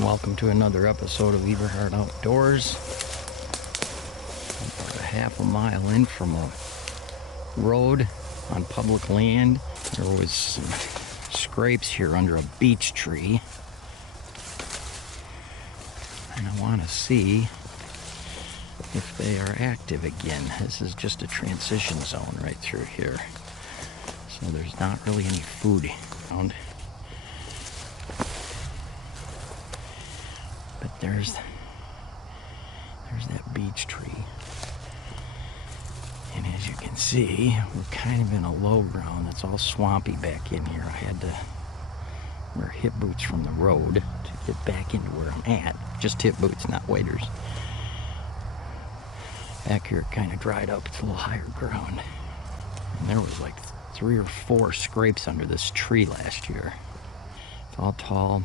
Welcome to another episode of Eberhart Outdoors. About a half a mile in from a road on public land. There was some scrapes here under a beech tree. And I want to see if they are active again. This is just a transition zone right through here. So there's not really any food around. But there's that beech tree. And as you can see, we're kind of in a low ground that's all swampy back in here. I had to wear hip boots from the road to get back into where I'm at. Just hip boots, not waders. Back here it kind of dried up. It's a little higher ground. And there was like 3 or 4 scrapes under this tree last year. It's all tall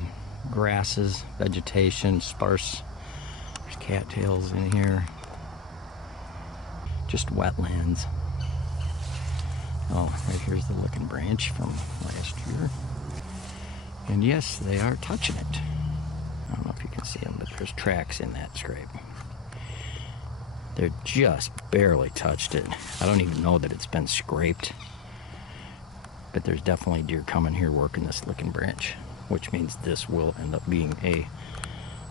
grasses, vegetation, sparse. There's cattails in here. Just wetlands. Oh, right here's the looking branch from last year. And yes, they are touching it. I don't know if you can see them, but there's tracks in that scrape. They're just barely touched it. I don't even know that it's been scraped. But there's definitely deer coming here working this looking branch, which means this will end up being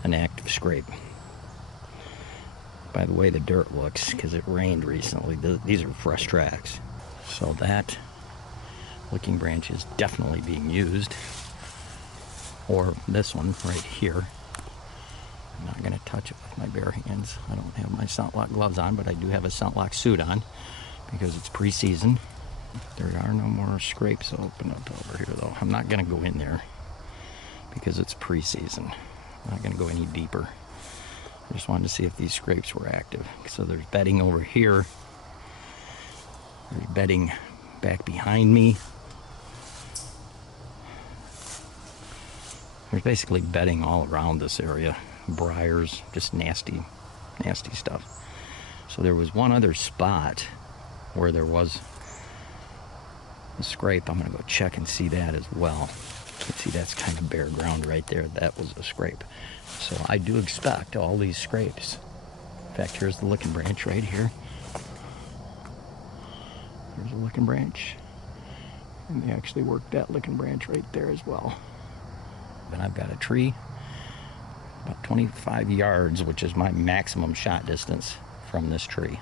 an active scrape. By the way the dirt looks, because it rained recently, these are fresh tracks. So that looking branch is definitely being used. Or this one right here. I'm not going to touch it with my bare hands. I don't have my scent-lock gloves on, but I do have a scent-lock suit on because it's pre-season. There are no more scrapes open up over here though. I'm not going to go in there because it's pre-season. I'm not going to go any deeper. I just wanted to see if these scrapes were active. So there's bedding over here. There's bedding back behind me. There's basically bedding all around this area. Briars, just nasty stuff. So there was one other spot where there was a scrape. I'm going to go check and see that as well. You can see that's kind of bare ground right there. That was a scrape. So I do expect all these scrapes. In fact, here's the looking branch right here. There's a looking branch. And they actually worked that looking branch right there as well. And I've got a tree about 25 yards, which is my maximum shot distance from this tree.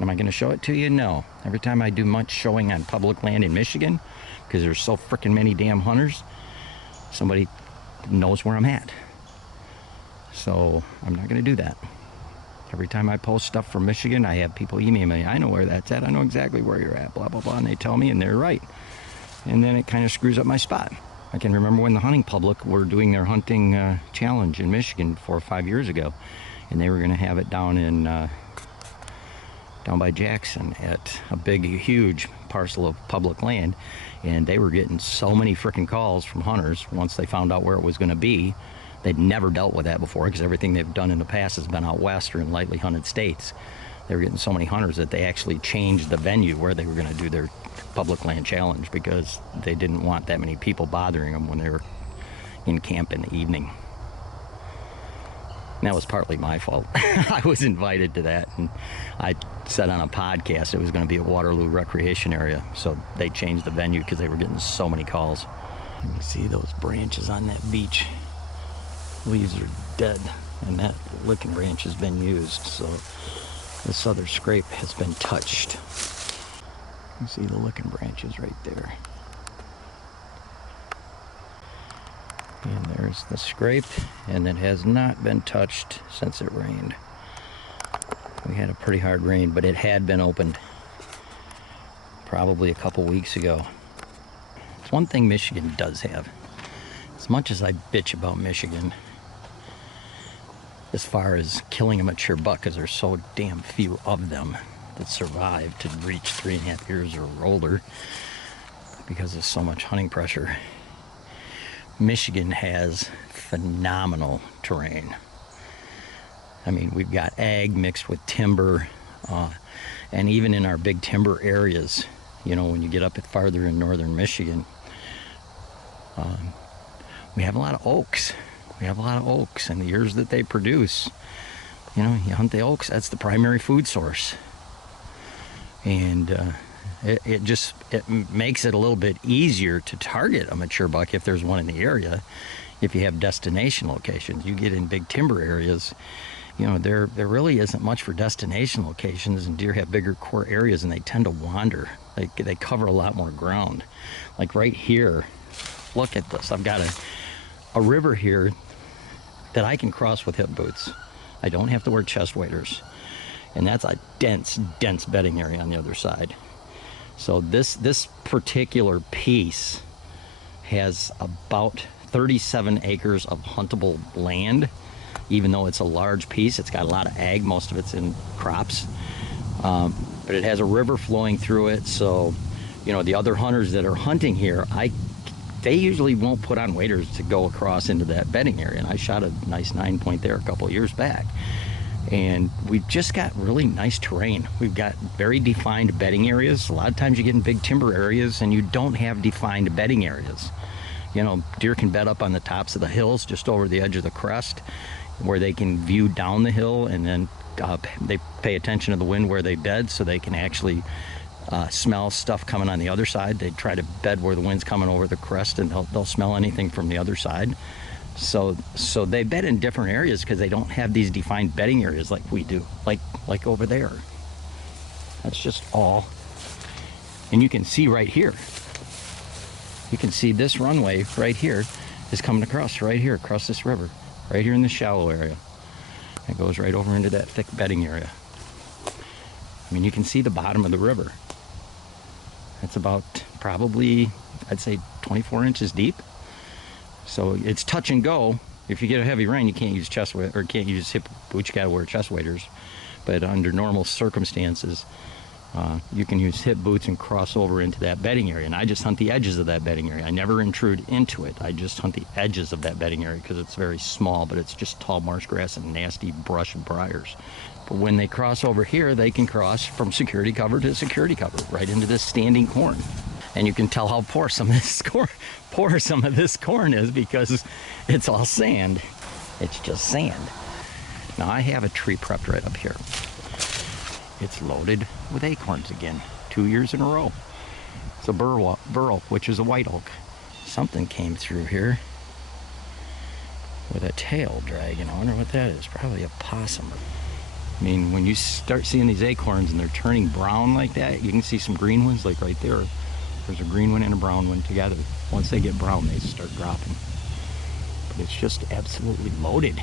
Am I going to show it to you? No. Every time I do much showing on public land in Michigan, because there's so freaking many damn hunters, somebody knows where I'm at. So I'm not going to do that. Every time I post stuff from Michigan, I have people email me, I know where that's at, I know exactly where you're at, blah, blah, blah, and they tell me, and they're right. And then it kind of screws up my spot. I can remember when the hunting public were doing their hunting challenge in Michigan 4 or 5 years ago, and they were going to have it down in down by Jackson at a big, huge parcel of public land, and they were getting so many freaking calls from hunters once they found out where it was going to be. They'd never dealt with that before because everything they've done in the past has been out west or in lightly hunted states. They were getting so many hunters that they actually changed the venue where they were going to do their public land challenge because they didn't want that many people bothering them when they were in camp in the evening. And that was partly my fault. I was invited to that, and I said on a podcast it was going to be a Waterloo recreation area, so they changed the venue because they were getting so many calls. You can see those branches on that beech. Leaves are dead, and that looking branch has been used, so this other scrape has been touched. You can see the looking branches right there. And there's the scrape, and it has not been touched since it rained. We had a pretty hard rain, but it had been opened probably a couple weeks ago. It's one thing Michigan does have. As much as I bitch about Michigan, as far as killing a mature buck, because there's so damn few of them that survive to reach 3.5 years or older because of so much hunting pressure. Michigan has phenomenal terrain. I mean, we've got ag mixed with timber, and even in our big timber areas, you know, when you get up farther in northern Michigan, we have a lot of oaks. We have a lot of oaks, and the years that they produce, you know, you hunt the oaks, that's the primary food source. And it makes it a little bit easier to target a mature buck if there's one in the area. If you have destination locations, you get in big timber areas, you know, there really isn't much for destination locations, and deer have bigger core areas and they tend to wander. They cover a lot more ground. Like right here, look at this. I've got a river here that I can cross with hip boots. I don't have to wear chest waders. And that's a dense bedding area on the other side. So this particular piece has about 37 acres of huntable land. Even though it's a large piece, it's got a lot of ag, most of it's in crops. But it has a river flowing through it, so, you know, the other hunters that are hunting here, they usually won't put on waders to go across into that bedding area. And I shot a nice 9-point there a couple of years back. And we've just got really nice terrain. We've got very defined bedding areas. A lot of times you get in big timber areas and you don't have defined bedding areas. You know, deer can bed up on the tops of the hills just over the edge of the crest, where they can view down the hill, and then they pay attention to the wind where they bed, so they can actually smell stuff coming on the other side. They try to bed where the wind's coming over the crest, and they'll smell anything from the other side. So they bed in different areas because they don't have these defined bedding areas like we do, like over there. That's just all. And you can see right here. You can see this runway right here is coming across right here, across this river, right here in the shallow area. It goes right over into that thick bedding area. I mean, you can see the bottom of the river. It's about probably, I'd say, 24 inches deep. So it's touch and go. If you get a heavy rain, you can't use chest or can't use hip boots. You got to wear chest waders. But under normal circumstances, you can use hip boots and cross over into that bedding area. And I just hunt the edges of that bedding area. I never intrude into it. I just hunt the edges of that bedding area because it's very small, but it's just tall marsh grass and nasty brush and briars. But when they cross over here, they can cross from security cover to security cover right into this standing corn. And you can tell how poor some of this corn is because it's all sand. It's just sand. Now I have a tree prepped right up here. It's loaded with acorns again, 2 years in a row. It's a burr oak, which is a white oak. Something came through here with a tail dragging. I wonder what that is. Probably a possum. I mean, when you start seeing these acorns and they're turning brown like that, you can see some green ones, like right there. There's a green one and a brown one together. Once they get brown, they start dropping. But it's just absolutely loaded.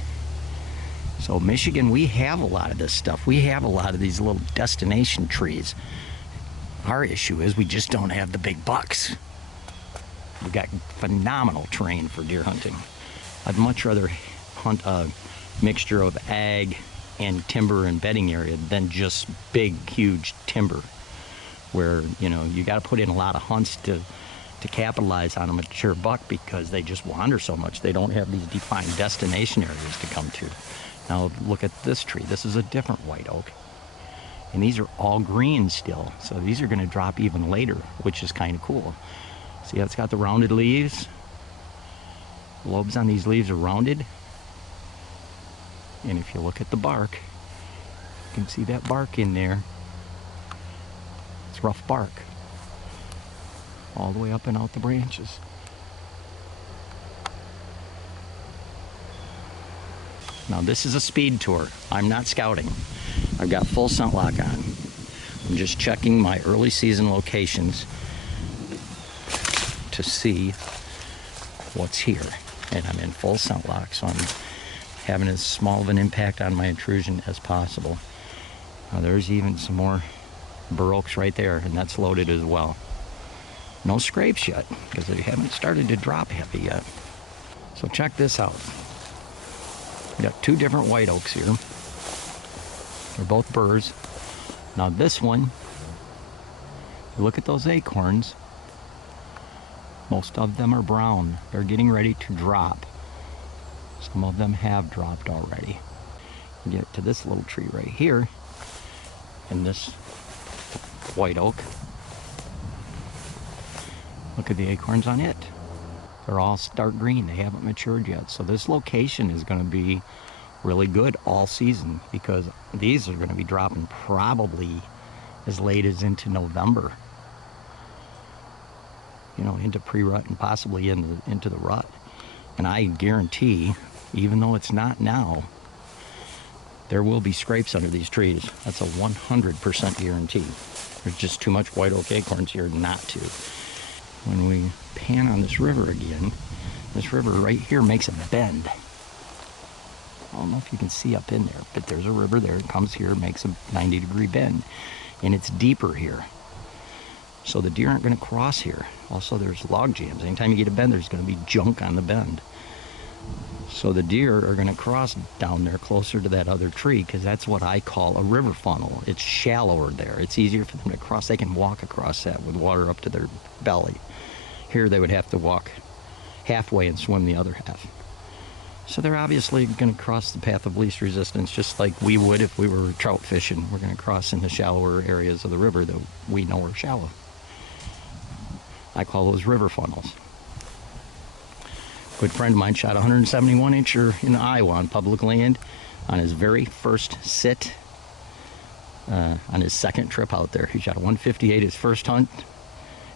So Michigan, we have a lot of this stuff. We have a lot of these little destination trees. Our issue is we just don't have the big bucks. We got phenomenal terrain for deer hunting. I'd much rather hunt a mixture of ag and timber and bedding area than just big, huge timber, where, you know, you got to put in a lot of hunts to capitalize on a mature buck because they just wander so much. They don't have these defined destination areas to come to. Now look at this tree. This is a different white oak. And these are all green still. So these are going to drop even later, which is kind of cool. See how it's got the rounded leaves? The lobes on these leaves are rounded. And if you look at the bark, you can see that bark in there. It's rough bark. All the way up and out the branches. Now this is a speed tour. I'm not scouting. I've got full scent lock on. I'm just checking my early season locations to see what's here. And I'm in full scent lock, so I'm having as small of an impact on my intrusion as possible. Now there's even some more burr oaks right there, and that's loaded as well. No scrapes yet, because they haven't started to drop heavy yet. So check this out. We got two different white oaks here. They're both burrs. Now this one, look at those acorns. Most of them are brown. They're getting ready to drop. Some of them have dropped already. You get to this little tree right here, and this white oak. Look at the acorns on it. They're all dark green. They haven't matured yet. So this location is going to be really good all season, because these are going to be dropping probably as late as into November. You know, into pre-rut and possibly into the rut. And I guarantee, even though it's not now, there will be scrapes under these trees. That's a 100% guarantee. There's just too much white oak acorns here not to. When we pan on this river again, this river right here makes a bend. I don't know if you can see up in there, but there's a river there. It comes here, makes a 90-degree bend, and it's deeper here. So the deer aren't going to cross here. Also, there's log jams. Anytime you get a bend, there's going to be junk on the bend. So the deer are going to cross down there closer to that other tree, because that's what I call a river funnel. It's shallower there. It's easier for them to cross. They can walk across that with water up to their belly. Here they would have to walk halfway and swim the other half. So they're obviously going to cross the path of least resistance, just like we would if we were trout fishing. We're going to cross into shallower areas of the river that we know are shallow. I call those river funnels. A good friend of mine shot a 171 incher in Iowa on public land on his very first sit, on his second trip out there. He shot a 158 his first hunt.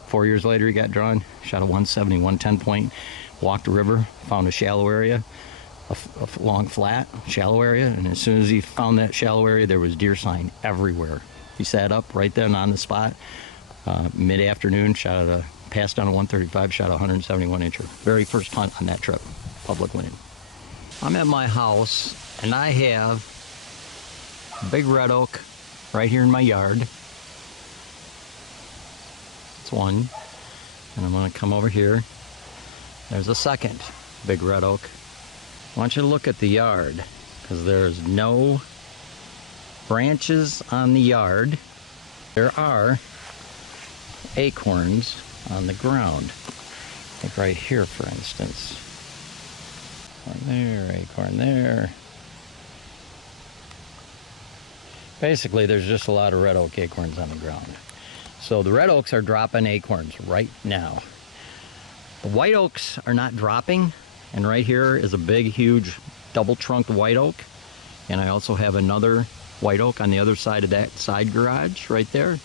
4 years later he got drawn, shot a 170, 110 point, walked the river, found a shallow area, a long flat, shallow area, and as soon as he found that shallow area, there was deer sign everywhere. He sat up right then on the spot, mid-afternoon, passed on a 135, shot a 171 incher. Very first hunt on that trip, public land. I'm at my house, and I have a big red oak right here in my yard. That's one. And I'm going to come over here. There's a second big red oak. I want you to look at the yard, because there's no branches on the yard. There are acorns on the ground. Like right here, for instance. Acorn there, acorn there. Basically, there's just a lot of red oak acorns on the ground. So the red oaks are dropping acorns right now. The white oaks are not dropping, and right here is a big, huge double-trunked white oak. And I also have another white oak on the other side of that side garage right there.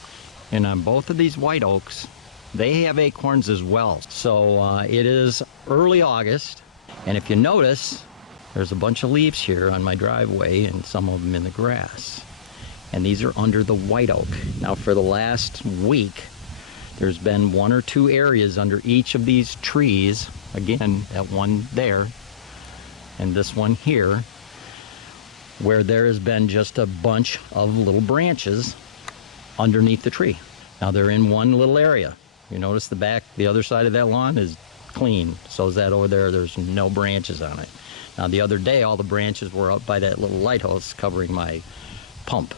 And on both of these white oaks, they have acorns as well. So it is early August, and if you notice, there's a bunch of leaves here on my driveway and some of them in the grass. And these are under the white oak. Now for the last week, there's been 1 or 2 areas under each of these trees, again, that one there, and this one here, where there has been just a bunch of little branches underneath the tree. Now they're in one little area. You notice the other side of that lawn is clean. So is that over there. There's no branches on it. Now the other day, all the branches were up by that little lighthouse covering my pump.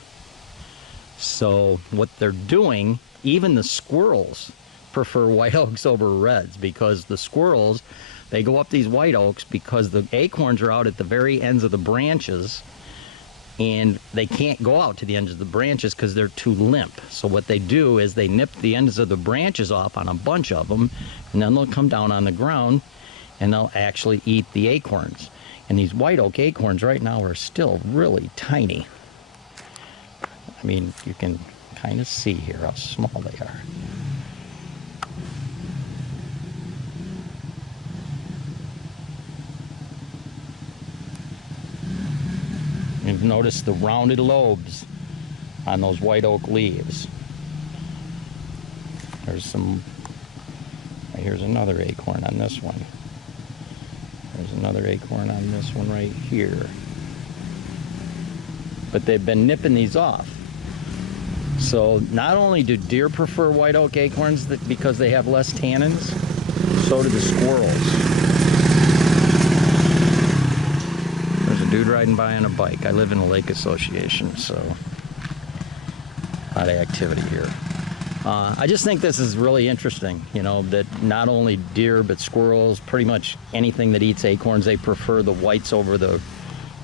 So what they're doing, even the squirrels prefer white oaks over reds, because the squirrels, they go up these white oaks because the acorns are out at the very ends of the branches, and they can't go out to the ends of the branches because they're too limp. So what they do is they nip the ends of the branches off on a bunch of them, and then they'll come down on the ground and they'll actually eat the acorns. And these white oak acorns right now are still really tiny. I mean, you can kind of see here how small they are. You've noticed the rounded lobes on those white oak leaves. There's some, here's another acorn on this one. There's another acorn on this one right here. But they've been nipping these off. So not only do deer prefer white oak acorns because they have less tannins, so do the squirrels. There's a dude riding by on a bike. I live in a lake association, so a lot of activity here. I just think this is really interesting, you know, that not only deer but squirrels, pretty much anything that eats acorns, they prefer the whites over the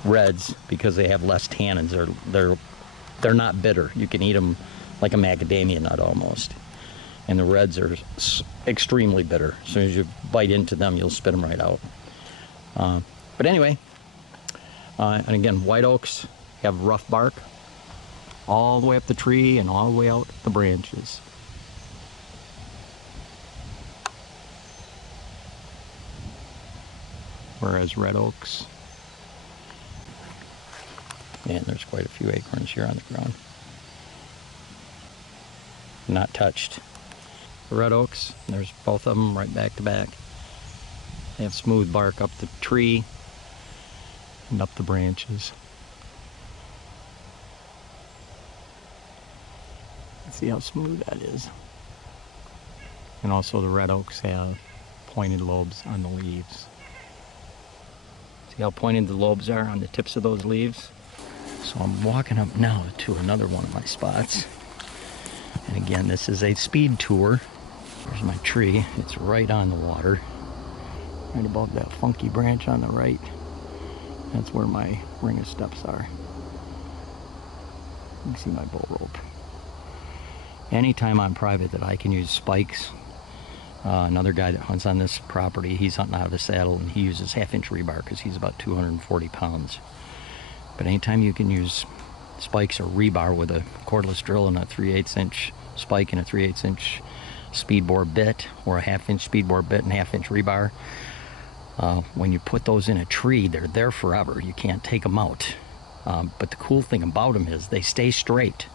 reds because they have less tannins. They're not bitter. You can eat them like a macadamia nut almost. And the reds are extremely bitter. As soon as you bite into them, you'll spit them right out. But anyway, and again, white oaks have rough bark all the way up the tree and all the way out the branches. Whereas red oaks, and there's quite a few acorns here on the ground, not touched. The red oaks, there's both of them right back to back. They have smooth bark up the tree and up the branches. See how smooth that is. And also the red oaks have pointed lobes on the leaves. See how pointed the lobes are on the tips of those leaves? So I'm walking up now to another one of my spots. And again, this is a speed tour. There's my tree. It's right on the water. Right above that funky branch on the right. That's where my ring of steps are. You can see my bull rope. Anytime I'm private that I can use spikes, another guy that hunts on this property, he's hunting out of the saddle and he uses 1/2-inch rebar because he's about 240 pounds. But anytime you can use spikes or rebar with a cordless drill and a 3/8-inch spike and a 3/8-inch speed bore bit, or a 1/2-inch speed bore bit and 1/2-inch rebar, when you put those in a tree, they're there forever. You can't take them out. But the cool thing about them is they stay straight.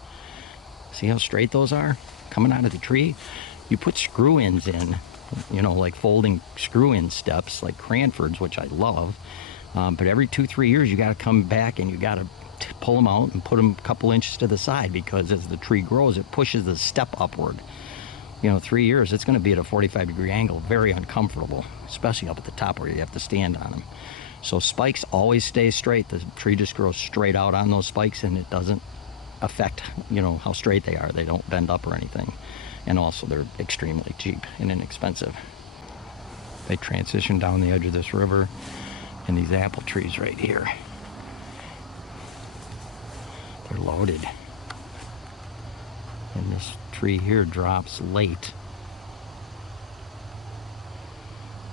See how straight those are? Coming out of the tree, you put screw-ins in, you know, like folding screw-in steps, like Cranford's, which I love. But every 2-3 years, you got to come back and you got to pull them out and put them a couple inches to the side, because as the tree grows, it pushes the step upward. You know, 3 years, it's going to be at a 45-degree angle, very uncomfortable, especially up at the top where you have to stand on them. So spikes always stay straight. The tree just grows straight out on those spikes, and it doesn't affect, you know, how straight they are. They don't bend up or anything. And also they're extremely cheap and inexpensive. They transition down the edge of this river, and these apple trees right here, they're loaded. And this tree here drops late,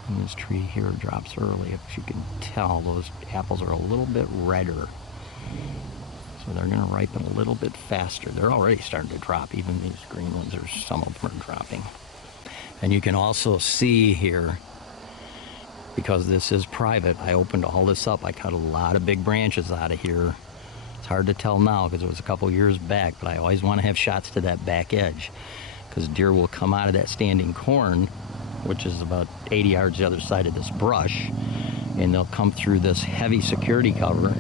and this tree here drops early. If you can tell, those apples are a little bit redder. So they're going to ripen a little bit faster. They're already starting to drop. Even these green ones, some of them are dropping. And you can also see here, because this is private, I opened all this up. I cut a lot of big branches out of here. It's hard to tell now because it was a couple years back, but I always want to have shots to that back edge, because deer will come out of that standing corn, which is about 80 yards the other side of this brush, and they'll come through this heavy security cover.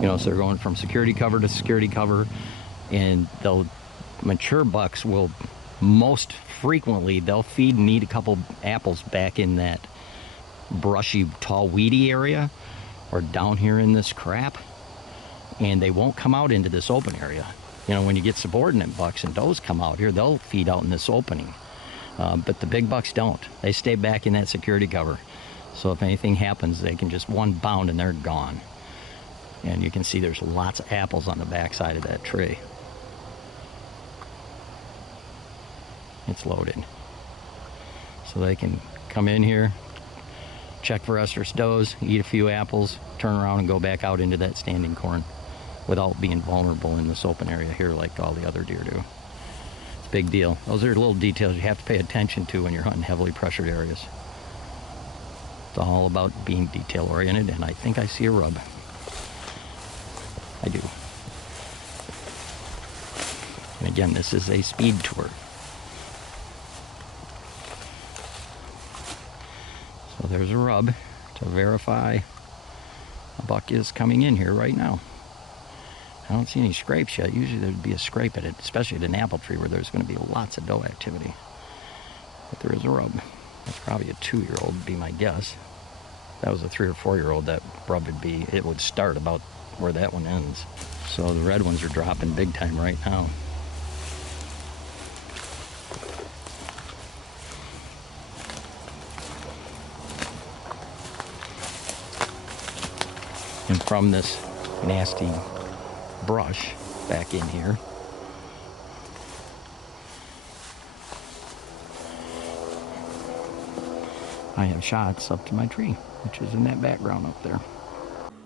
You know, so they're going from security cover to security cover, and mature bucks will most frequently, they'll feed and eat a couple apples back in that brushy, tall, weedy area, or down here in this crap, and they won't come out into this open area. You know, when you get subordinate bucks and does come out here, they'll feed out in this opening. But the big bucks don't. They stay back in that security cover. So if anything happens, they can just one bound and they're gone. And you can see there's lots of apples on the back side of that tree. It's loaded. So they can come in here, check for estrus does, eat a few apples, turn around and go back out into that standing corn without being vulnerable in this open area here like all the other deer do. It's a big deal. Those are little details you have to pay attention to when you're hunting heavily pressured areas. It's all about being detail oriented, and I think I see a rub. I do. And again, this is a speed tour. So there's a rub to verify a buck is coming in here right now. I don't see any scrapes yet. Usually there'd be a scrape at it, especially at an apple tree where there's going to be lots of doe activity. But there is a rub. That's probably a 2-year-old would be my guess. If that was a 3 or 4-year-old, that rub it would start about where that one ends. So the red ones are dropping big time right now. And from this nasty brush back in here, I have shots up to my tree, which is in that background up there.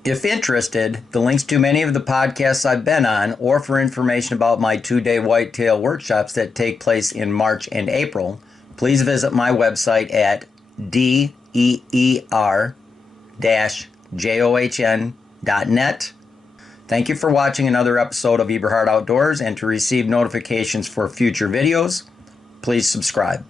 If interested, the links to many of the podcasts I've been on, or for information about my 2-day whitetail workshops that take place in March and April, please visit my website at deer-john.net. Thank you for watching another episode of Eberhart Outdoors, and to receive notifications for future videos, please subscribe.